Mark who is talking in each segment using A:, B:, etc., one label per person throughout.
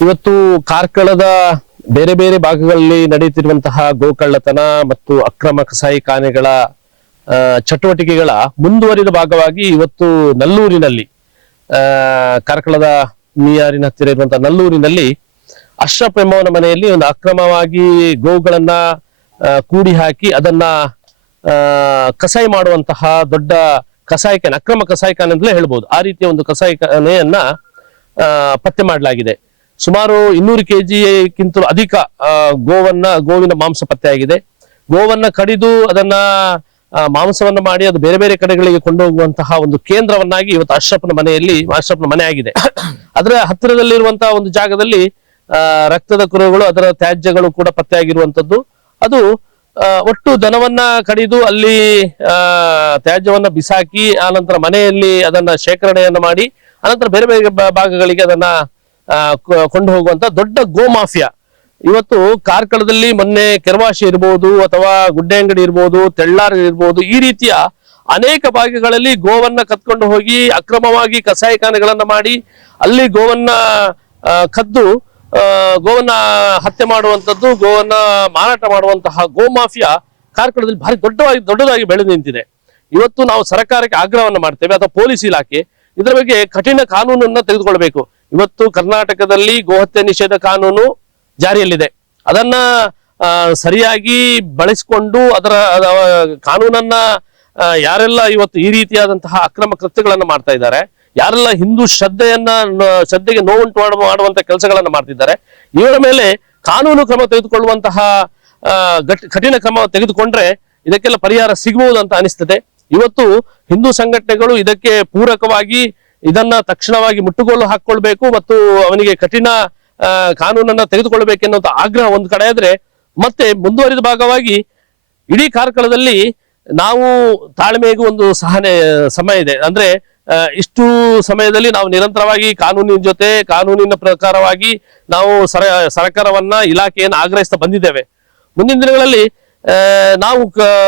A: ಇವತ್ತು ಕಾರ್ಕಳದ ಬೇರೆ ಬೇರೆ ಭಾಗಗಳಲ್ಲಿ ನಡೆಯುತ್ತಿರುವಂತಹ ಗೋಕಳ್ಳತನ ಮತ್ತು ಅಕ್ರಮ ಕಸಾಯಿಖಾನೆಗಳ ಚಟುವಟಿಕೆಗಳ ಮುಂದುವರಿದ ಭಾಗವಾಗಿ ಇವತ್ತು ನಲ್ಲೂರಿನಲ್ಲಿ ಕಾರ್ಕಳದ ಮಿಯಾರಿನ ಹತ್ತಿರ ಇರುವಂತಹ ನಲ್ಲೂರಿನಲ್ಲಿ ಅಶ್ರಫ್ ಎಂಬವನ ಮನೆಯಲ್ಲಿ ಒಂದು ಅಕ್ರಮವಾಗಿ ಗೋವುಗಳನ್ನ ಆ, ಕೂಡಿ ಹಾಕಿ ಅದನ್ನ ಕಸಾಯಿ ಮಾಡುವಂತಹ ದೊಡ್ಡ ಕಸಾಯಿಖಾನೆ ಅಕ್ರಮ ಕಸಾಯಿಖಾನೆ ಅಂತಲೇ ಹೇಳ್ಬೋದು. ಆ ರೀತಿಯ ಒಂದು ಕಸಾಯಿಖಾನೆಯನ್ನ ಪತ್ತೆ ಮಾಡಲಾಗಿದೆ. ಸುಮಾರು ಇನ್ನೂರು ಕೆಜಿಗಿಂತಲೂ ಅಧಿಕ ಗೋವನ್ನ, ಗೋವಿನ ಮಾಂಸ ಪತ್ತೆಯಾಗಿದೆ ಗೋವನ್ನ ಕಡಿದು ಅದನ್ನ ಮಾಂಸವನ್ನ ಮಾಡಿ ಅದು ಬೇರೆ ಬೇರೆ ಕಡೆಗಳಿಗೆ ಕೊಂಡೋಗುವಂತಹ ಒಂದು ಕೇಂದ್ರವನ್ನಾಗಿ ಇವತ್ತು ಅಶ್ರಫ್ನ ಮನೆಯಲ್ಲಿ, ಅಶ್ರಫ್ನ ಮನೆ ಆಗಿದೆ. ಅದರ ಹತ್ತಿರದಲ್ಲಿರುವಂತಹ ಒಂದು ಜಾಗದಲ್ಲಿ ರಕ್ತದ ಕುರುಗಳು ಅದರ ತ್ಯಾಜ್ಯಗಳು ಕೂಡ ಪತ್ತೆಯಾಗಿರುವಂತದ್ದು ಅದು ಒಟ್ಟು ದನವನ್ನ ಕಡಿದು ಅಲ್ಲಿ ತ್ಯಾಜ್ಯವನ್ನ ಬಿಸಾಕಿ, ಆನಂತರ ಮನೆಯಲ್ಲಿ ಅದನ್ನ ಶೇಖರಣೆಯನ್ನ ಮಾಡಿ ಅನಂತರ ಬೇರೆ ಬೇರೆ ಭಾಗಗಳಿಗೆ ಅದನ್ನ ಕೊಂಡು ಹೋಗುವಂತ ದೊಡ್ಡ ಗೋ ಮಾಫಿಯಾ ಇವತ್ತು ಕಾರ್ಕಳದಲ್ಲಿ ಮೊನ್ನೆ ಕೆರವಾಶಿ ಇರ್ಬೋದು ಅಥವಾ ಗುಡ್ಡೆ ಅಂಗಡಿ ಇರ್ಬೋದು, ತೆಳ್ಳಾರ್ ಇರ್ಬೋದು, ಈ ರೀತಿಯ ಅನೇಕ ಭಾಗಗಳಲ್ಲಿ ಗೋವನ್ನ ಕತ್ಕೊಂಡು ಹೋಗಿ ಅಕ್ರಮವಾಗಿ ಕಸಾಯಿಖಾನೆಗಳನ್ನ ಮಾಡಿ ಅಲ್ಲಿ ಗೋವನ್ನ ಕದ್ದು ಗೋವನ್ನ ಹತ್ಯೆ ಮಾಡುವಂತದ್ದು ಗೋವನ್ನ ಮಾರಾಟ ಮಾಡುವಂತಹ ಗೋ ಮಾಫಿಯಾ ಕಾರ್ಕಳದಲ್ಲಿ ಭಾರಿ ದೊಡ್ಡವಾಗಿ, ದೊಡ್ಡದಾಗಿ ಬೆಳೆದು ನಿಂತಿದೆ. ಇವತ್ತು ನಾವು ಸರ್ಕಾರಕ್ಕೆ ಆಗ್ರಹವನ್ನು ಮಾಡ್ತೇವೆ, ಅಥವಾ ಪೊಲೀಸ್ ಇಲಾಖೆ ಇದರ ಬಗ್ಗೆ ಕಠಿಣ ಕಾನೂನನ್ನ ತೆಗೆದುಕೊಳ್ಬೇಕು. ಇವತ್ತು ಕರ್ನಾಟಕದಲ್ಲಿ ಗೋಹತ್ಯೆ ನಿಷೇಧ ಕಾನೂನು ಜಾರಿಯಲ್ಲಿದೆ. ಅದನ್ನ ಸರಿಯಾಗಿ ಬಳಸಿಕೊಂಡು ಅದರ ಕಾನೂನನ್ನ ಯಾರೆಲ್ಲ ಇವತ್ತು ಈ ರೀತಿಯಾದಂತಹ ಅಕ್ರಮ ಕೃತ್ಯಗಳನ್ನ ಮಾಡ್ತಾ ಇದ್ದಾರೆ, ಯಾರೆಲ್ಲ ಹಿಂದೂ ಶ್ರದ್ಧೆಯನ್ನ ಶ್ರದ್ಧೆಗೆ ನೋವುಂಟು ಮಾಡುವ, ಮಾಡುವಂತ ಕೆಲಸಗಳನ್ನ ಮಾಡ್ತಿದ್ದಾರೆ, ಇವರ ಮೇಲೆ ಕಾನೂನು ಕ್ರಮ ತೆಗೆದುಕೊಳ್ಳುವಂತಹ ಕಠಿಣ ಕ್ರಮ ತೆಗೆದುಕೊಂಡ್ರೆ ಇದಕ್ಕೆಲ್ಲ ಪರಿಹಾರ ಸಿಗಬಹುದು ಅಂತ ಅನಿಸ್ತದೆ. ಇವತ್ತು ಹಿಂದೂ ಸಂಘಟನೆಗಳು ಇದಕ್ಕೆ ಪೂರಕವಾಗಿ ಇದನ್ನ ತಕ್ಷಣವಾಗಿ ಮುಟ್ಟುಗೋಲು ಹಾಕೊಳ್ಬೇಕು ಮತ್ತು ಅವನಿಗೆ ಕಠಿಣ ಕಾನೂನನ್ನ ತೆಗೆದುಕೊಳ್ಬೇಕೆನ್ನುವಂತ ಆಗ್ರಹ ಒಂದು ಕಡೆ ಆದ್ರೆ ಮತ್ತೆ ಮುಂದುವರಿದ ಭಾಗವಾಗಿ ಇಡೀ ಕಾರ್ಕಳದಲ್ಲಿ ನಾವು ತಾಳ್ಮೆಗೂ ಒಂದು ಸಹನೆ, ಸಮಯ ಇದೆ. ಅಂದ್ರೆ ಇಷ್ಟು ಸಮಯದಲ್ಲಿ ನಾವು ನಿರಂತರವಾಗಿ ಕಾನೂನಿನ ಜೊತೆ, ಕಾನೂನಿನ ಪ್ರಕಾರವಾಗಿ ನಾವು ಸರ, ಸರ್ಕಾರವನ್ನ ಇಲಾಖೆಯನ್ನು ಆಗ್ರಹಿಸ್ತಾ ಬಂದಿದ್ದೇವೆ. ಮುಂದಿನ ದಿನಗಳಲ್ಲಿ ನಾವು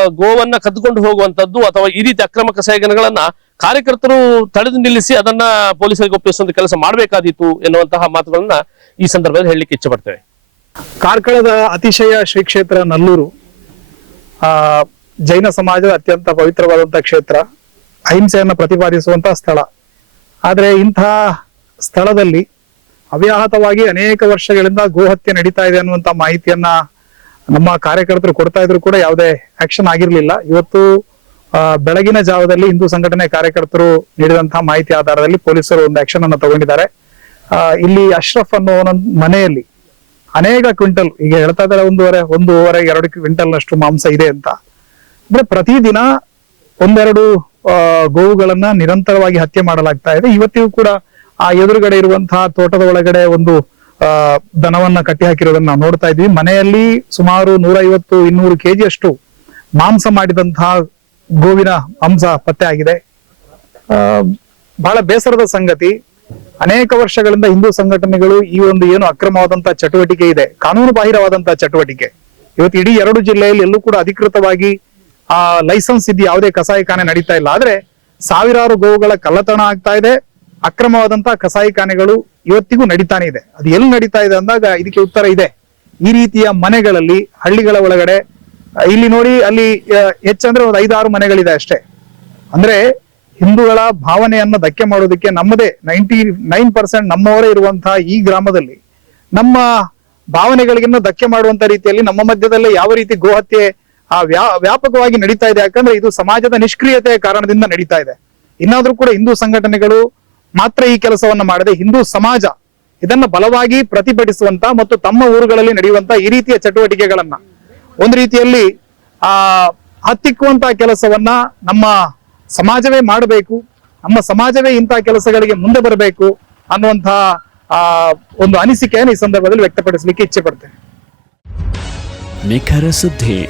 A: ಗೋವನ್ನ ಕದ್ದುಕೊಂಡು ಹೋಗುವಂತದ್ದು ಅಥವಾ ಈ ರೀತಿ ಅಕ್ರಮ ಕಸಾಯಗನಗಳನ್ನ ಕಾರ್ಯಕರ್ತರು ತಡೆದು ನಿಲ್ಲಿಸಿ ಅದನ್ನ ಪೊಲೀಸರಿಗೆ ಒಪ್ಪಿಸುವಂತ ಕೆಲಸ ಮಾಡಬೇಕಾದೀತು ಎನ್ನುವಂತಹ ಮಾತುಗಳನ್ನ ಈ ಸಂದರ್ಭದಲ್ಲಿ ಹೇಳಲಿಕ್ಕೆ ಇಚ್ಛೆ ಪಡ್ತೇವೆ.
B: ಕಾರ್ಕಳದ ಅತಿಶಯ ಶ್ರೀ ಕ್ಷೇತ್ರ ನಲ್ಲೂರು, ಆ, ಜೈನ ಸಮಾಜದ ಅತ್ಯಂತ ಪವಿತ್ರವಾದಂತಹ ಕ್ಷೇತ್ರ, ಅಹಿಂಸೆಯನ್ನು ಪ್ರತಿಪಾದಿಸುವಂತಹ ಸ್ಥಳ. ಆದ್ರೆ ಇಂತಹ ಸ್ಥಳದಲ್ಲಿ ಅವ್ಯಾಹತವಾಗಿ ಅನೇಕ ವರ್ಷಗಳಿಂದ ಗೋಹತ್ಯೆ ನಡೀತಾ ಇದೆ ಅನ್ನುವಂತ ಮಾಹಿತಿಯನ್ನ ನಮ್ಮ ಕಾರ್ಯಕರ್ತರು ಕೊಡ್ತಾ ಇದ್ರು ಕೂಡ ಯಾವುದೇ ಆಕ್ಷನ್ ಆಗಿರ್ಲಿಲ್ಲ. ಇವತ್ತು ಬೆಳಗಿನ ಜಾವದಲ್ಲಿ ಹಿಂದೂ ಸಂಘಟನೆ ಕಾರ್ಯಕರ್ತರು ನೀಡಿದಂತಹ ಮಾಹಿತಿ ಆಧಾರದಲ್ಲಿ ಪೊಲೀಸರು ಒಂದು ಆಕ್ಷನ್ ಅನ್ನು ತಗೊಂಡಿದ್ದಾರೆ. ಇಲ್ಲಿ ಅಶ್ರಫ್ ಅನ್ನೋ ಮನೆಯಲ್ಲಿ ಅನೇಕ ಕ್ವಿಂಟಲ್, ಈಗ ಹೇಳ್ತಾ ಇದ್ದಾರೆ ಒಂದೂವರೆ ಒಂದೂವರೆ, ಎರಡು ಕ್ವಿಂಟಲ್ ನಷ್ಟು ಮಾಂಸ ಇದೆ ಅಂತ. ಅಂದ್ರೆ ಪ್ರತಿದಿನ ಒಂದೆರಡು ಗೋವುಗಳನ್ನ ನಿರಂತರವಾಗಿ ಹತ್ಯೆ ಮಾಡಲಾಗ್ತಾ ಇದೆ. ಇವತ್ತಿಗೂ ಕೂಡ ಆ ಎದುರುಗಡೆ ಇರುವಂತಹ ತೋಟದ ಒಳಗಡೆ ಒಂದು ದನವನ್ನ ಕಟ್ಟಿ ಹಾಕಿರೋದನ್ನ ನಾವು ನೋಡ್ತಾ ಇದ್ವಿ. ಮನೆಯಲ್ಲಿ ಸುಮಾರು ನೂರೈವತ್ತು ಇನ್ನೂರು ಕೆಜಿಯಷ್ಟು ಮಾಂಸ ಮಾಡಿದಂತಹ ಗೋವಿನ ಅಂಶ ಪತ್ತೆ ಆಗಿದೆ. ಬಹಳ ಬೇಸರದ ಸಂಗತಿ. ಅನೇಕ ವರ್ಷಗಳಿಂದ ಹಿಂದೂ ಸಂಘಟನೆಗಳು ಈ ಒಂದು ಏನು ಅಕ್ರಮವಾದಂತಹ ಚಟುವಟಿಕೆ ಇದೆ ಕಾನೂನು ಬಾಹಿರವಾದಂತಹ ಚಟುವಟಿಕೆ. ಇವತ್ತು ಇಡೀ ಎರಡು ಜಿಲ್ಲೆಯಲ್ಲಿ ಎಲ್ಲೂ ಕೂಡ ಅಧಿಕೃತವಾಗಿ ಆ ಲೈಸೆನ್ಸ್ ಇದ್ದು ಯಾವುದೇ ಕಸಾಯಿಖಾನೆ ನಡೀತಾ ಇಲ್ಲ. ಆದ್ರೆ ಸಾವಿರಾರು ಗೋವುಗಳ ಕಳ್ಳತನ ಆಗ್ತಾ ಇದೆ. ಅಕ್ರಮವಾದಂತಹ ಕಸಾಯಿಖಾನೆಗಳು ಇವತ್ತಿಗೂ ನಡೀತಾನೆ ಇದೆ. ಅದು ಎಲ್ಲಿ ನಡೀತಾ ಇದೆ ಅಂದಾಗ ಇದಕ್ಕೆ ಉತ್ತರ ಇದೆ. ಈ ರೀತಿಯ ಮನೆಗಳಲ್ಲಿ, ಹಳ್ಳಿಗಳ ಒಳಗಡೆ ಇಲ್ಲಿ ನೋಡಿ ಅಲ್ಲಿ ಹೆಚ್ಚಂದ್ರೆ ಒಂದು ಐದಾರು ಮನೆಗಳಿದೆ ಅಷ್ಟೇ. ಅಂದ್ರೆ ಹಿಂದೂಗಳ ಭಾವನೆಯನ್ನ ಧಕ್ಕೆ ಮಾಡೋದಕ್ಕೆ ನಮ್ಮದೇ ನೈಂಟಿ ನೈನ್ ಪರ್ಸೆಂಟ್ ನಮ್ಮವರೇ ಇರುವಂತಹ ಈ ಗ್ರಾಮದಲ್ಲಿ. ನಮ್ಮ ಭಾವನೆಗಳಿಗಿನ್ನ ಧಕ್ಕೆ ಮಾಡುವಂತ ರೀತಿಯಲ್ಲಿ ನಮ್ಮ ಮಧ್ಯದಲ್ಲೇ ಯಾವ ರೀತಿ ಗೋಹತ್ಯೆ, ಆ, ವ್ಯಾ, ವ್ಯಾಪಕವಾಗಿ ನಡೀತಾ ಇದೆ. ಯಾಕಂದ್ರೆ ಇದು ಸಮಾಜದ ನಿಷ್ಕ್ರಿಯತೆಯ ಕಾರಣದಿಂದ ನಡೀತಾ ಇದೆ. ಇನ್ನಾದ್ರೂ ಕೂಡ ಹಿಂದೂ ಸಂಘಟನೆಗಳು ಮಾತ್ರ ಈ ಕೆಲಸವನ್ನ ಮಾಡದೆ ಹಿಂದೂ ಸಮಾಜ ಇದನ್ನ ಬಲವಾಗಿ ಪ್ರತಿಭಟಿಸುವಂತ ಮತ್ತು ತಮ್ಮ ಊರುಗಳಲ್ಲಿ ನಡೆಯುವಂತ ಈ ರೀತಿಯ ಚಟುವಟಿಕೆಗಳನ್ನ ಒಂದು ರೀತಿಯಲ್ಲಿ, ಆ, ಹತ್ತಿಕ್ಕುವಂತ ಕೆಲಸವನ್ನ ನಮ್ಮ ಸಮಾಜವೇ ಮಾಡಬೇಕು, ನಮ್ಮ ಸಮಾಜವೇ ಇಂತಹ ಕೆಲಸಗಳಿಗೆ ಮುಂದೆ ಬರಬೇಕು ಅನ್ನುವಂತಹ ಆ, ಒಂದು ಅನಿಸಿಕೆಯನ್ನು ಈ ಸಂದರ್ಭದಲ್ಲಿ ವ್ಯಕ್ತಪಡಿಸಲಿಕ್ಕೆ ಇಚ್ಛೆ ಪಡ್ತೇನೆ.
C: ನಿಖರ ಸುದ್ದಿ.